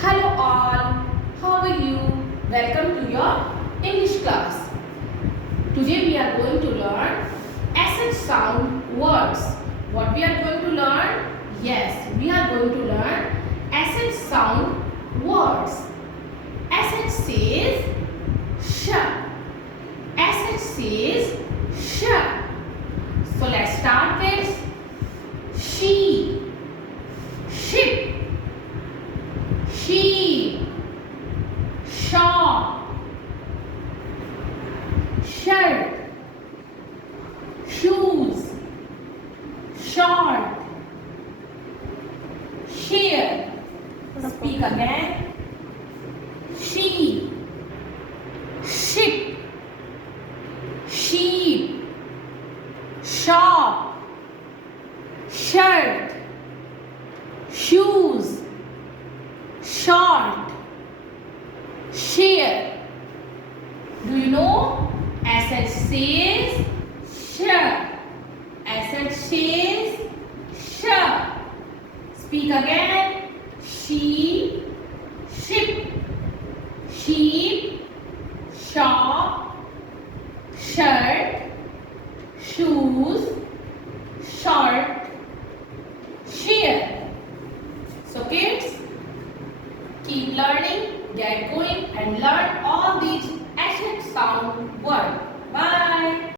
Hello all, how are you? Welcome to your English class. Today we are going to learn SH sound words. What we are going to learn? Yes, we are going to learn SH sound words. SH says sh. SH says sh. So let's start with she, ship, sheep, shop, shirt, shoes, short, share. Speak again. Sheep, ship, sheep, shop, shirt, shoes, short, share. Do you know? SH says sh. SH says sh. Speak again. Sheep, ship, sheep, shop, shirt, shoes, short, share. So kids, keep learning, get going and learn all these SH sound